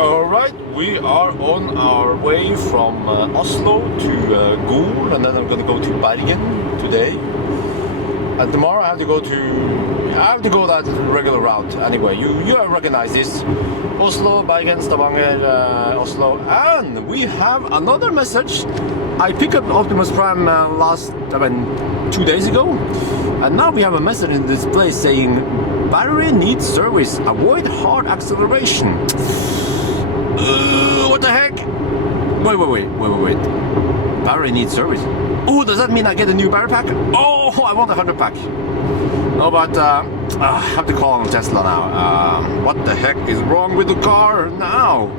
Alright, we are on our way from Oslo to Gol, and then I'm gonna go to Bergen today. And tomorrow I have to go that regular route. Anyway, you recognize this. Oslo, Bergen, Stavanger, Oslo. And we have another message. I picked up Optimus Prime 2 days ago. And now we have a message in this place saying, battery needs service, avoid hard acceleration. What the heck? Wait. Battery needs service. Oh, does that mean I get a new battery pack? Oh, I want a 100 pack. No, but I have to call on Tesla now. What the heck is wrong with the car now?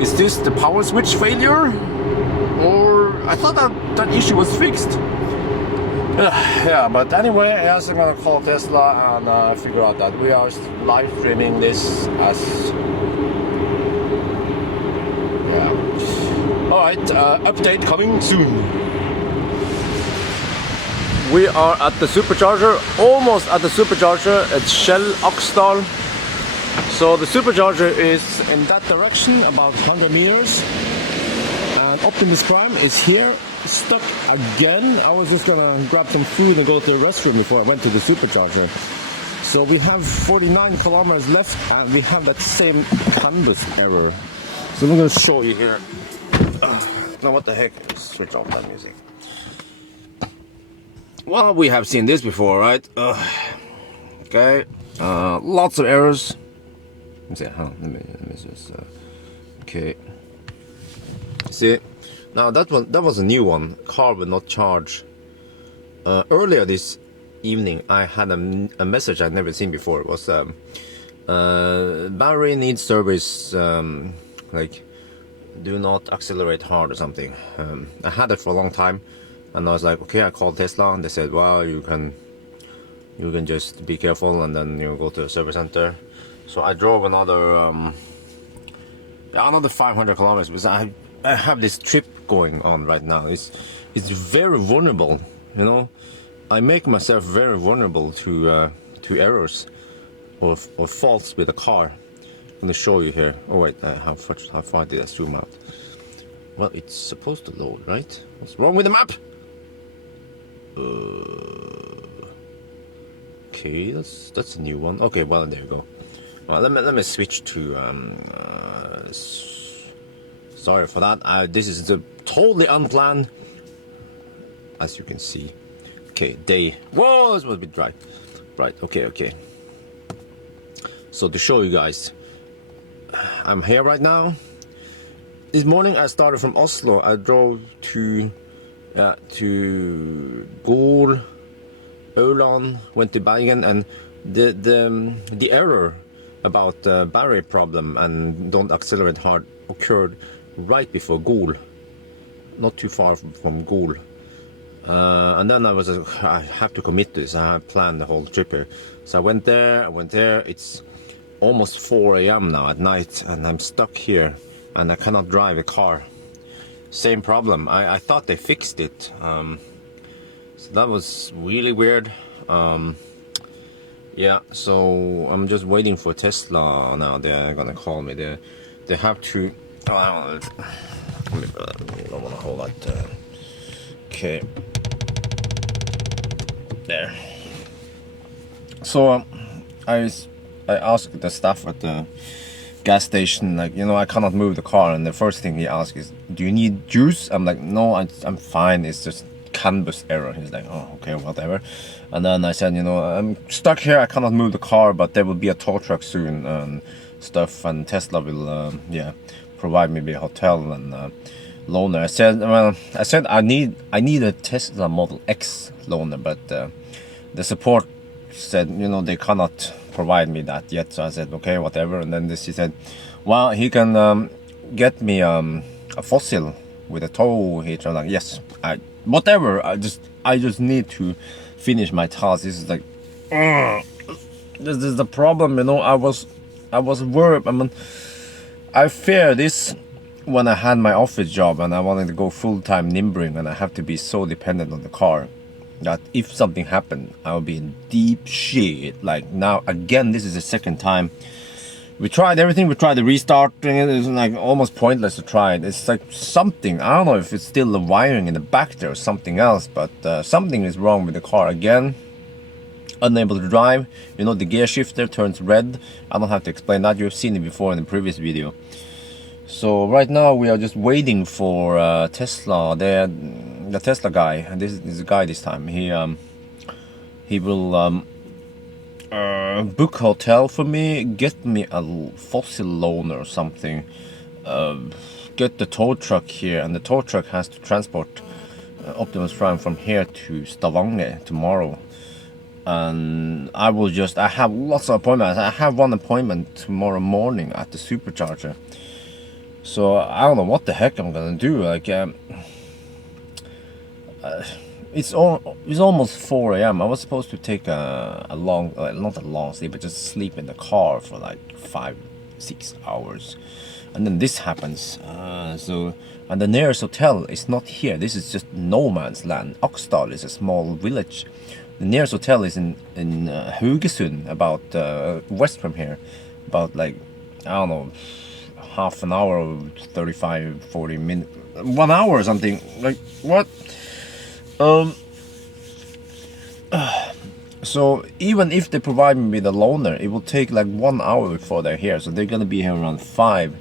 Is this the power switch failure? Or I thought that issue was fixed. Yeah, but anyway, I also gonna call Tesla and figure out that we are live streaming this as. Alright, update coming soon. We are at the supercharger, almost at the supercharger at Shell Aksdal. So the supercharger is in that direction, about 100 meters. And Optimus Prime is here, stuck again. I was just gonna grab some food and go to the restroom before I went to the supercharger. So we have 49 kilometers left and we have that same canvas error. So I'm gonna show you here. Now what the heck? Switch off that music. Well, we have seen this before, right? Okay. Lots of errors. Let me see. Let me just. Okay. See. Now that was a new one. Car will not charge. Earlier this evening, I had a message I'd never seen before. It was battery needs service. Like, do not accelerate hard or something. I had it for a long time, and I was like, okay, I called Tesla, and they said, well, you can just be careful, and then you go to a service center. So I drove another 500 kilometers because I have this trip going on right now. It's very vulnerable, you know. I make myself very vulnerable to errors or faults with the car. I'm gonna show you here. Oh wait, how far did I zoom out? Well, it's supposed to load, right? What's wrong with the map? Okay, that's a new one. Okay, well there you go. Let me switch to. Sorry for that. This is totally unplanned, as you can see. Okay, day. Whoa, this was a bit dry. Right. Okay. So to show you guys. I'm here right now. This morning I started from Oslo. I drove to Gol, Öland, went to Bergen, and the error about the battery problem and don't accelerate hard occurred right before Gol, not too far from Gol. And then I have to commit to this. I have planned the whole trip here. So I went there. It's almost 4 a.m. now at night, and I'm stuck here, and I cannot drive a car. Same problem. I thought they fixed it. So that was really weird. Yeah. So I'm just waiting for Tesla now. They're gonna call me. They have to. Oh, I don't want to hold that. Okay. There. So I asked the staff at the gas station, like, you know, I cannot move the car, and the first thing he asked is, do you need juice? I'm like, no, I'm fine, it's just canvas error. He's like, oh, okay, whatever. And then I said, you know, I'm stuck here, I cannot move the car, but there will be a tow truck soon and stuff, and Tesla will provide me with a hotel and loaner. I said I need a Tesla Model X loaner, but the support said, you know, they cannot provide me that yet. So I said, okay, whatever. And then he said, well, he can get me a fossil with a tow hitch. I'm like, yes, whatever. I just need to finish my task. This is like, this is the problem, you know. I was worried. I mean, I fear this when I had my office job and I wanted to go full-time nimbering, and I have to be so dependent on the car that if something happened, I would be in deep shit. Like now, again, this is the second time We tried everything. We tried the restarting it. It's like almost pointless to try it. It's like something. I don't know if it's still the wiring in the back there or something else, but something is wrong with the car again. Unable to drive. You know, the gear shifter turns red. I don't have to explain that. You've seen it before in the previous video. So right now we are just waiting for Tesla. The Tesla guy, and this is a guy this time. He will book hotel for me, get me a fossil loan or something, get the tow truck here, and the tow truck has to transport Optimus Prime from here to Stavanger tomorrow. And I have lots of appointments. I have one appointment tomorrow morning at the supercharger. So I don't know what the heck I'm gonna do. Like, it's almost 4 a.m. I was supposed to take a long, not a long sleep, but just sleep in the car for like 5-6 hours, and then this happens. And the nearest hotel is not here. This is just no man's land. Oxdal is a small village. The nearest hotel is in Haugesund, about west from here, about like, I don't know, half an hour or 35-40 minutes, 1 hour or something. Like, what? So even if they provide me with a loaner, it will take like 1 hour before they're here. So they're gonna be here around 5,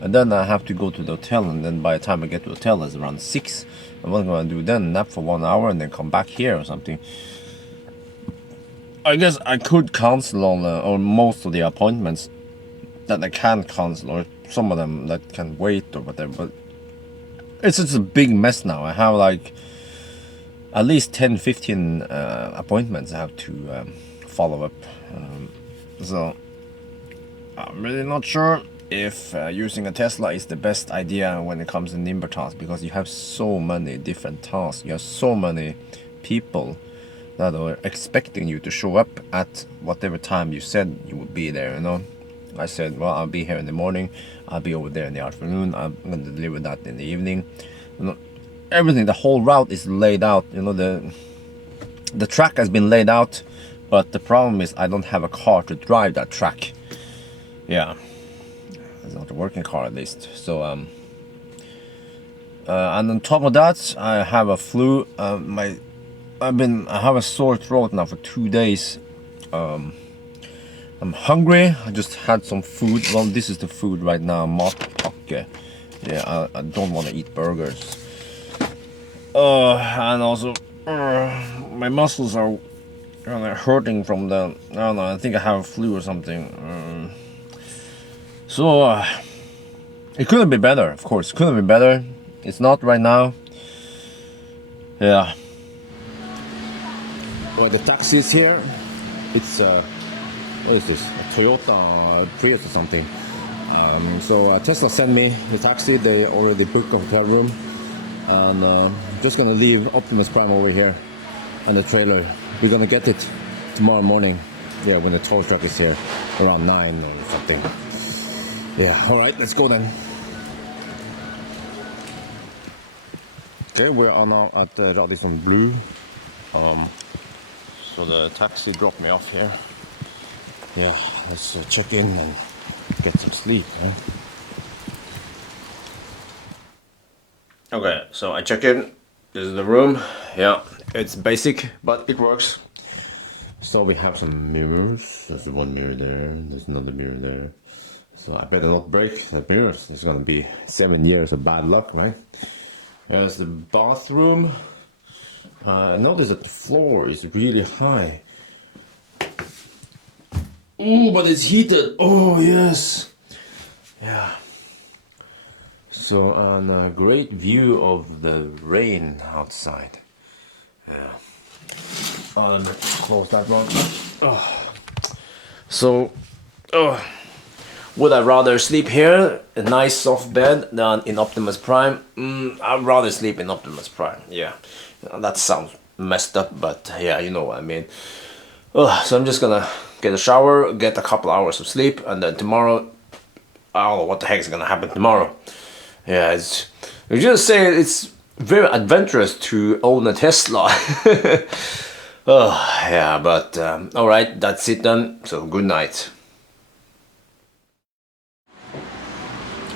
and then I have to go to the hotel, and then by the time I get to the hotel it's around 6. And what I'm gonna do then? Nap for 1 hour and then come back here or something. I guess I could cancel all or most of the appointments that I can cancel, or some of them that can wait or whatever. But it's just a big mess now. I have like at least 10-15 appointments I have to follow up. So I'm really not sure if using a Tesla is the best idea when it comes to Nimber tasks, because you have so many different tasks. You have so many people that are expecting you to show up at whatever time you said you would be there, you know. I said, well, I'll be here in the morning, I'll be over there in the afternoon, I'm going to deliver that in the evening. You know, everything, the whole route is laid out, you know, the track has been laid out, but the problem is I don't have a car to drive that track. Yeah, it's not a working car at least. So and on top of that, I have a flu. I have a sore throat now for 2 days. I'm hungry. I just had some food. Well, this is the food right now, matpakke. Yeah, I don't want to eat burgers. And also, my muscles are kind of hurting from the, I don't know, I think I have a flu or something. So, it couldn't be better, of course. It couldn't be better. It's not right now. Yeah. Well, the taxi is here. It's what is this? A Toyota Prius or something. So Tesla sent me the taxi. They already booked a hotel room, and I'm just gonna leave Optimus Prime over here and the trailer. We're gonna get it tomorrow morning. Yeah, when the tow truck is here around 9 or something. Yeah. All right, let's go then. Okay, we are now at Radisson Blue. So the taxi dropped me off here. Yeah, let's check in and get some sleep. Okay, so I check in. This is the room. Yeah, it's basic, but it works. So we have some mirrors. There's one mirror there. There's another mirror there. So I better not break the mirrors. It's gonna be 7 years of bad luck, right? There's the bathroom. Notice that the floor is really high. Oh, but it's heated. Oh, yes. Yeah. So, and a great view of the rain outside. Yeah. And close that one. Oh. So, would I rather sleep here, a nice soft bed, than in Optimus Prime? I'd rather sleep in Optimus Prime. Yeah. That sounds messed up, but yeah, you know what I mean. So I'm just gonna get a shower, get a couple hours of sleep, and then tomorrow, I don't know what the heck is gonna happen tomorrow. Yeah, we just say it's very adventurous to own a Tesla. Yeah, but alright, that's it then. So good night.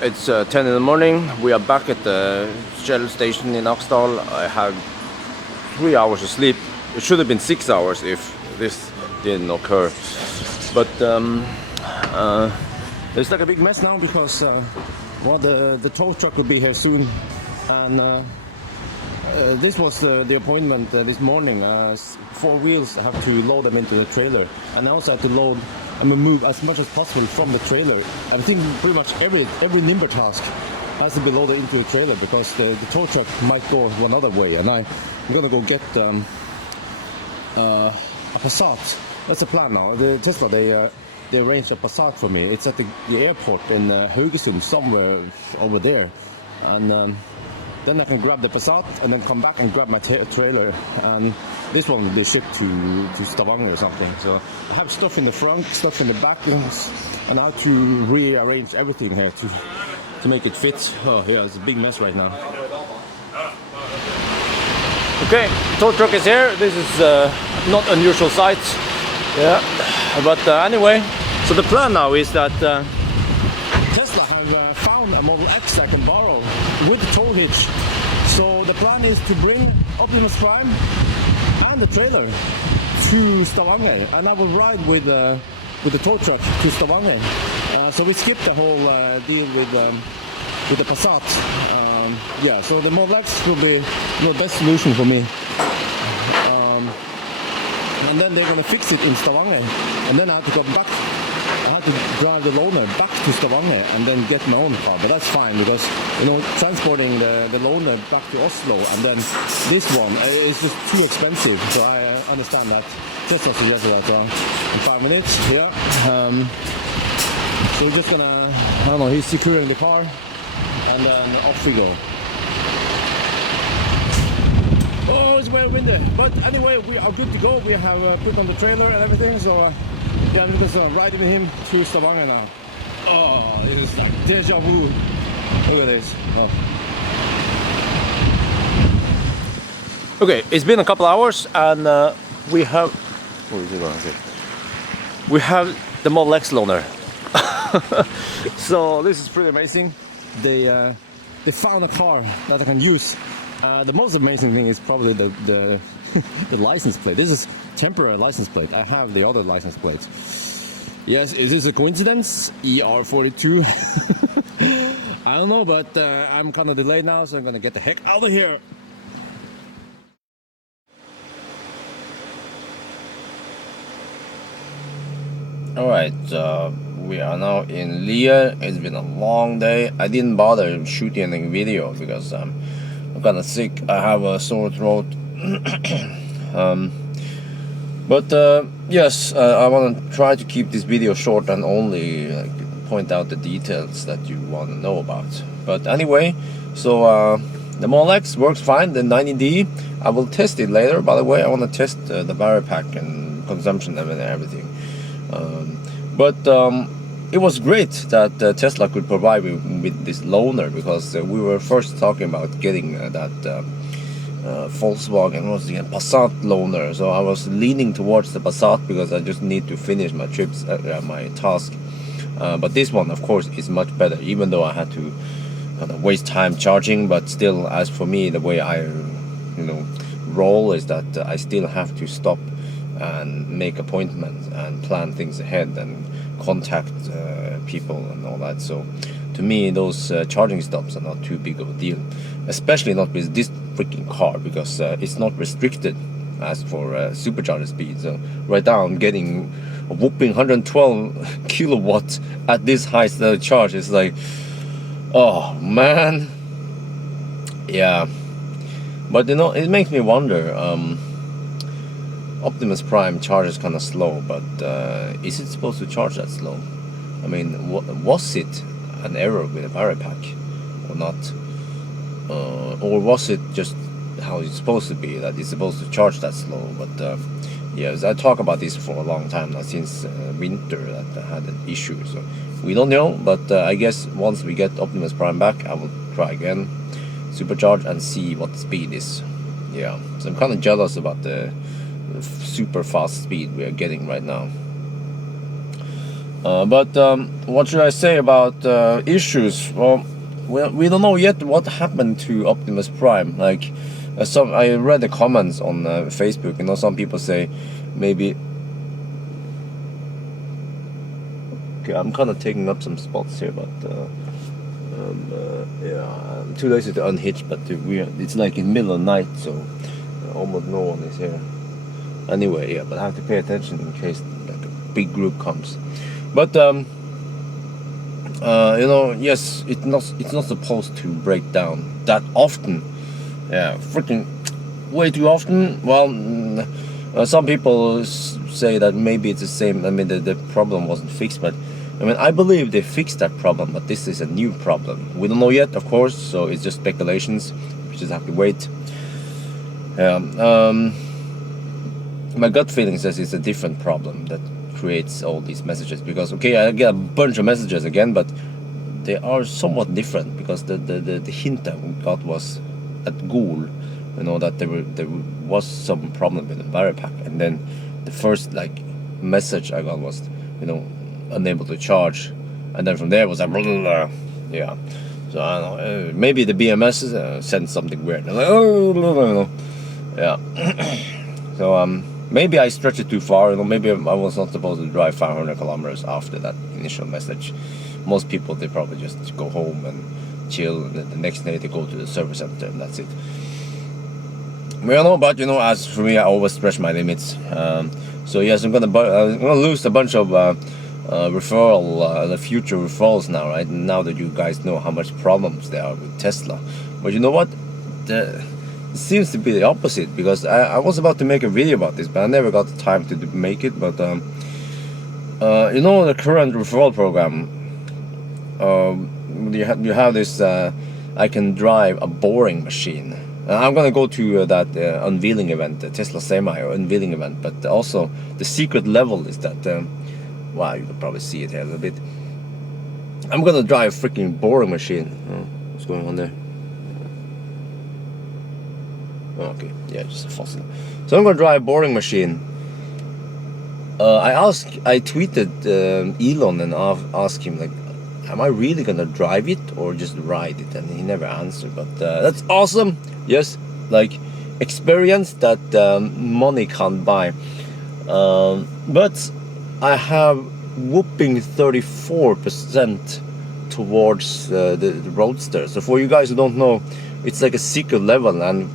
it's 10 in the morning. We are back at the Shell station in Aksdal. I had 3 hours of sleep. It should have been 6 hours if this didn't occur. But it's like a big mess now because well, the tow truck will be here soon, and this was the appointment this morning. 4 wheels, I have to load them into the trailer, and I also have to load and remove as much as possible from the trailer. I think pretty much every nimble task has to be loaded into the trailer because the tow truck might go one other way, and I'm gonna go get a Passat. That's the plan now. The Tesla, they arranged a Passat for me. It's at the airport in Haugesund, somewhere over there, and then I can grab the Passat and then come back and grab my trailer, and this one will be shipped to Stavanger or something. So I have stuff in the front, stuff in the back, and I have to rearrange everything here to make it fit. Oh yeah, it's a big mess right now. Okay, tow truck is here. This is not unusual sight. Yeah, but anyway, so the plan now is that Tesla have found a Model X I can borrow with the tow hitch. So the plan is to bring Optimus Prime and the trailer to Stavanger, and I will ride with the tow truck to Stavanger. So we skipped the whole deal with the Passat. Yeah, so the Model X will be the best solution for me. And then they're gonna fix it in Stavanger, and then I have to come back. I have to drive the loaner back to Stavanger and then get my own car, but that's fine because transporting the loaner back to Oslo and then this one is just too expensive. So I understand that. Just a suggestion that in 5 minutes. Yeah. So we're just gonna, I don't know, he's securing the car, and then off we go. Oh, it's very windy, but anyway, we are good to go. We have put on the trailer and everything, so yeah, I'm just riding with him to Stavanger now. Oh, this is like deja vu. Look at this. Oh. Okay, it's been a couple hours, and we have. What is it going to say? We have the Model X loaner. So this is pretty amazing. They found a car that I can use. The most amazing thing is probably the the license plate. This is temporary license plate. I have the other license plates. Yes, is this a coincidence? ER42. I don't know, but I'm kind of delayed now, so I'm gonna get the heck out of here. Alright, we are now in Lier. It's been a long day. I didn't bother shooting any video because I'm kind of sick. I have a sore throat. But yes, I want to try to keep this video short and only point out the details that you want to know about. But anyway, so the Model X works fine. The 90D, I will test it later. By the way, I want to test the battery pack and consumption and everything. But it was great that Tesla could provide me with this loaner, because we were first talking about getting that Volkswagen Passat loaner. So I was leaning towards the Passat because I just need to finish my trips, my task. But this one, of course, is much better, even though I had to waste time charging. But still, as for me, the way I roll is that I still have to stop and make appointments and plan things ahead and contact people and all that. So to me, those charging stops are not too big of a deal, especially not with this freaking car, because it's not restricted as for supercharger speed. So right now I'm getting a whooping 112 kilowatts at this high charge. It's like, oh man, yeah. But it makes me wonder. Optimus Prime charges kind of slow, but is it supposed to charge that slow? I mean, was it an error with a battery pack or not? Or was it just how it's supposed to be, that it's supposed to charge that slow? But yes, I talk about this for a long time now, since winter, that I had an issue. So we don't know, but I guess once we get Optimus Prime back, I will try again, supercharge, and see what the speed is. Yeah, so I'm kind of jealous about the super fast speed we are getting right now. But what should I say about issues? Well, we don't know yet what happened to Optimus Prime. Like, I read the comments on Facebook. You know, some people say maybe. Okay, I'm kind of taking up some spots here, but yeah, I'm too lazy to unhitch. But it's like in the middle of the night, so almost no one is here. Anyway, yeah, but I have to pay attention in case like a big group comes. But you know, yes, it's not supposed to break down that often. Yeah, freaking way too often. Well, some people say that maybe it's the same. I mean, the problem wasn't fixed, but I mean, I believe they fixed that problem, but this is a new problem. We don't know yet, of course, so it's just speculations. We just have to wait. My gut feeling says it's a different problem that creates all these messages, because okay, I get a bunch of messages again, but they are somewhat different, because the hint that we got was at Ghoul, you know, that there was some problem with the battery pack, and then the first like message I got was, you know, unable to charge, and then from there it was like blah, blah, blah. Yeah, so I don't know, maybe the BMS sent something weird. I'm like, oh, blah, blah, blah. Yeah. So maybe I stretched it too far. You know, maybe I was not supposed to drive 500 kilometers after that initial message. Most people, they probably just go home and chill, and then the next day they go to the service center, and that's it. Well, no, but you know, as for me, I always stretch my limits. So yes, I'm gonna lose a bunch of the future referrals now, right? Now that you guys know how much problems there are with Tesla. But you know what? It seems to be the opposite, because I was about to make a video about this, but I never got the time to make it. But you know, the current referral program, you have this I can drive a boring machine. I'm gonna go to that unveiling event, the Tesla Semi unveiling event. But also the secret level is that wow, you can probably see it here a little bit. I'm gonna drive a freaking boring machine. Oh, what's going on there? Oh, okay, yeah, just a fossil. So I'm gonna drive a boring machine. I tweeted Elon and asked him, like, am I really gonna drive it or just ride it? And he never answered. But that's awesome. Yes, like experience that money can't buy. But I have whooping 34% towards the Roadster. So for you guys who don't know, it's like a secret level, and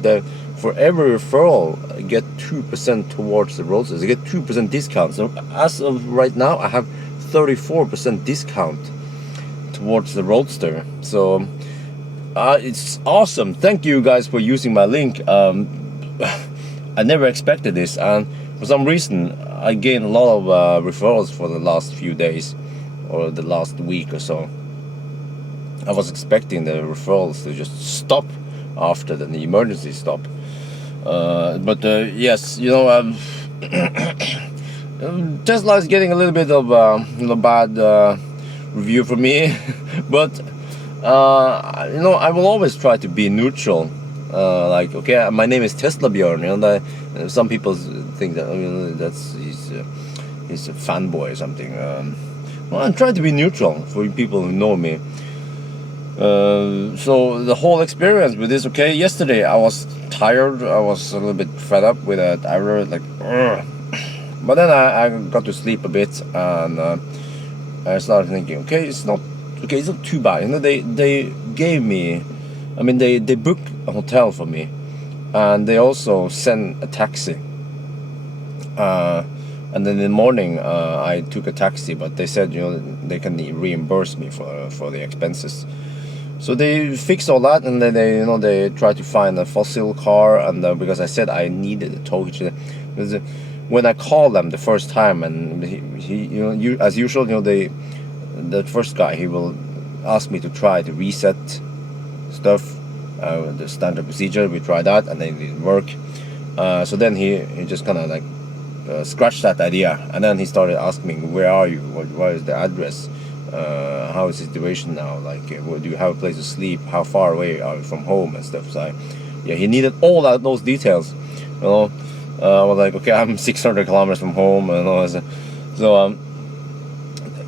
for every referral I get 2% towards the Roadsters. I get 2% discount. So as of right now, I have 34% discount towards the Roadster. So it's awesome. Thank you guys for using my link. I never expected this, and for some reason I gained a lot of referrals for the last few days or the last week or so. I was expecting the referrals to just stop after the emergency stop, but yes, you know, Tesla is getting a little bit of bad review from me. But you know, I will always try to be neutral. Like, okay, my name is Tesla Björn, you know, some people think that, you know, he's a fanboy or something. Well, I'm trying to be neutral for people who know me. So the whole experience with this, okay, yesterday I was tired, I was a little bit fed up with it. I really like, but then I got to sleep a bit, and I started thinking, okay, it's not too bad. You know, they gave me, I mean, they booked a hotel for me, and they also sent a taxi. And then in the morning, I took a taxi, but they said, you know, they can reimburse me for the expenses. So they fixed all that, and then they tried to find a fossil car, and because I said I needed a tow hitch. When I called them the first time, and he you know, as usual, you know, the first guy, he will ask me to try to reset stuff, the standard procedure. We tried that, and then it didn't work. So then he just kind of like scratched that idea, and then he started asking me, where are you, what is the address, how is the situation now, like, do you have a place to sleep, how far away are you from home, and stuff. So yeah, he needed all those details, you know. I was like, okay, I'm 600 kilometers from home, and all that. So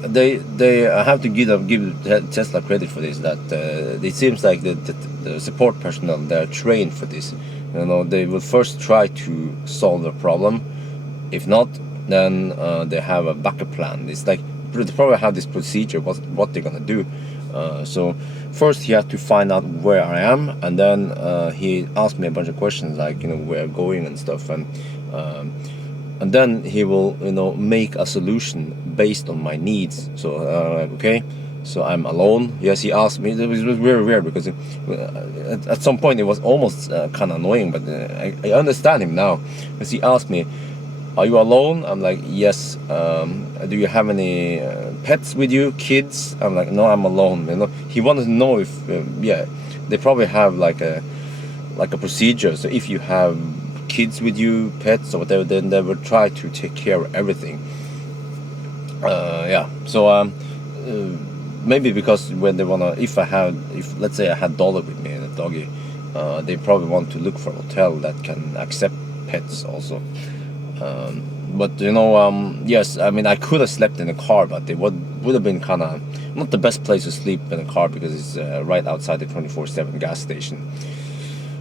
they I have to give Tesla credit for this. That it seems like the support personnel, they're trained for this. You know, they will first try to solve the problem. If not, then they have a backup plan. It's like they probably have this procedure what they're gonna do. So first he had to find out where I am, and then he asked me a bunch of questions like, you know, where I'm going and stuff, and then he will, you know, make a solution based on my needs. So okay, so I'm alone. Yes, he asked me. It was very weird because at some point it was almost kind of annoying, but I understand him now, because he asked me, "Are you alone?" I'm like, "Yes." Do you have any pets with you, kids? I'm like, "No, I'm alone." You know, he wanted to know if yeah, they probably have like a procedure. So if you have kids with you, pets or whatever, then they will try to take care of everything. Yeah. So maybe because when they wanna, if let's say I had Dollar with me and a doggy, they probably want to look for a hotel that can accept pets also. But you know, yes, I mean, I could have slept in the car, but it would have been kind of not the best place to sleep in a car, because it's right outside the 24/7 gas station.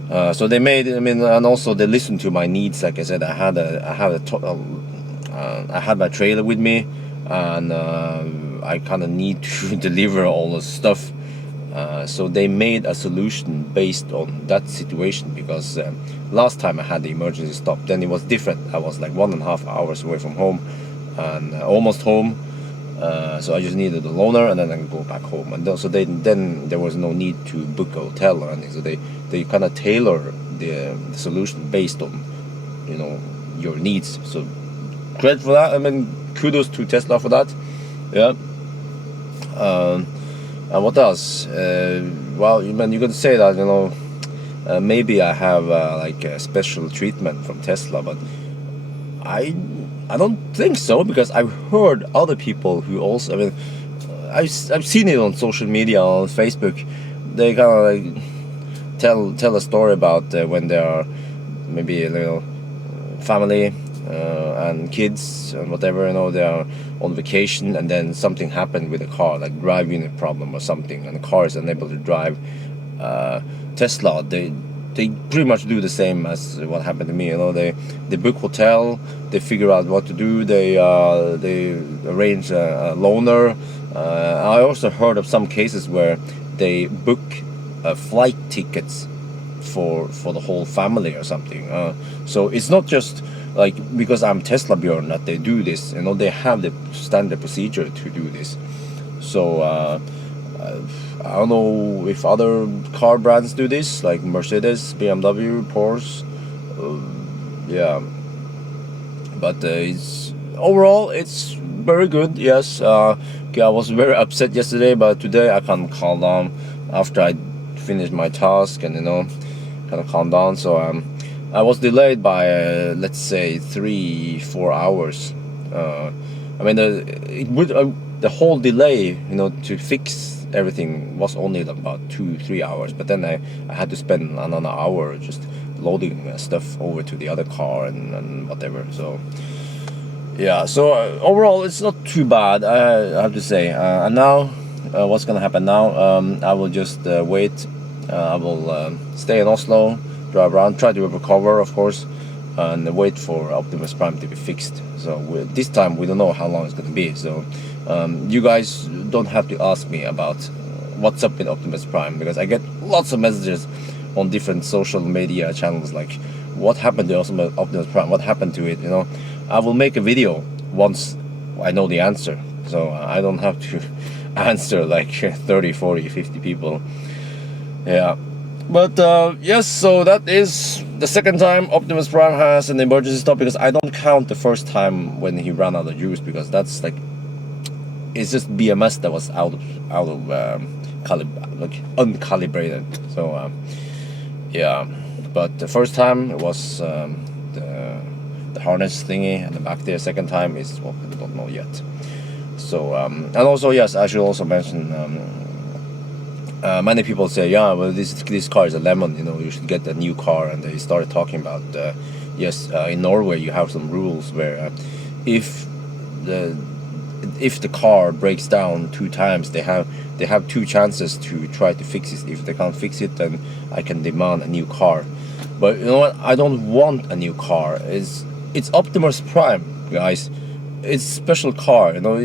So they made, I mean, and also they listened to my needs. Like I said, I had my trailer with me, and I kind of need to deliver all the stuff. So they made a solution based on that situation, because last time I had the emergency stop, then it was different. I was like 1.5 hours away from home, and almost home. So I just needed a loaner, and then I could go back home. And so then there was no need to book a hotel or anything. So they kind of tailor the solution based on, you know, your needs. So credit for that. I mean, kudos to Tesla for that. Yeah. And what else? Well, you could say that, you know, maybe I have like a special treatment from Tesla, but I don't think so, because I've heard other people who also, I mean, I've seen it on social media, on Facebook. They kind of like tell a story about when they are maybe, you know, family and kids and whatever, you know, they are on vacation, and then something happened with the car, like drive unit problem or something, and the car is unable to drive. Tesla, they pretty much do the same as what happened to me. You know, they book hotel, they figure out what to do, they arrange a loaner. I also heard of some cases where they book flight tickets for the whole family or something. So it's not just like because I'm Tesla Bjorn that they do this. You know, they have the standard procedure to do this. So I don't know if other car brands do this, like Mercedes, BMW, Porsche. Yeah, but it's overall it's very good. Yes. Okay, I was very upset yesterday, but today I can calm down after I finished my task, and, you know, kind of calm down. So I was delayed by let's say 3-4 hours. I mean, the whole delay, you know, to fix everything was only about 2-3 hours, but then I had to spend another hour just loading stuff over to the other car and whatever. So yeah, so overall it's not too bad, I have to say. And now what's gonna happen now, I will just wait. I will stay in Oslo, drive around, try to recover, of course, and wait for Optimus Prime to be fixed. So this time we don't know how long it's going to be. So you guys don't have to ask me about what's up with Optimus Prime, because I get lots of messages on different social media channels like, what happened to Optimus Prime? What happened to it? You know, I will make a video once I know the answer. So I don't have to answer like 30, 40, 50 people. Yeah. But yes, so that is the second time Optimus Prime has an emergency stop, because I don't count the first time when he ran out of juice, because that's like, it's just BMS that was out of like uncalibrated. So yeah, but the first time it was the harness thingy and the back there. Second time is what we don't know yet. So and also, yes, I should also mention. Many people say, yeah, well, this car is a lemon, you know, you should get a new car. And they started talking about, yes, in Norway you have some rules where if if the car breaks down 2 times, they have 2 chances to try to fix it. If they can't fix it, then I can demand a new car. But you know what? I don't want a new car. It's Optimus Prime, guys. It's a special car. You know,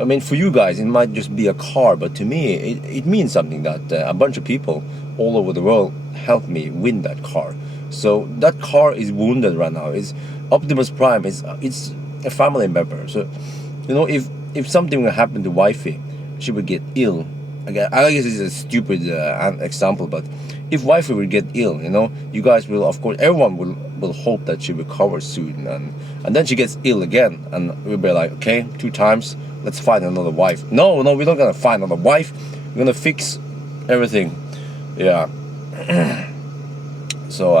I mean, for you guys, it might just be a car, but to me, it means something that a bunch of people all over the world helped me win that car. So that car is wounded right now. It's Optimus Prime. It's a family member. So, you know, if something will happen to wifey, she would get ill. Again, I guess it's a stupid example, but if wifey will get ill, you know, you guys will, of course, everyone will hope that she recovers soon, and then she gets ill again, and we'll be like, okay, 2 times, let's find another wife. No, we're not gonna find another wife. We're gonna fix everything. Yeah. So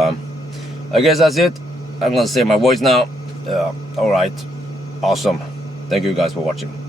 I guess that's it. I'm gonna save my voice now. All right, awesome. Thank you guys for watching.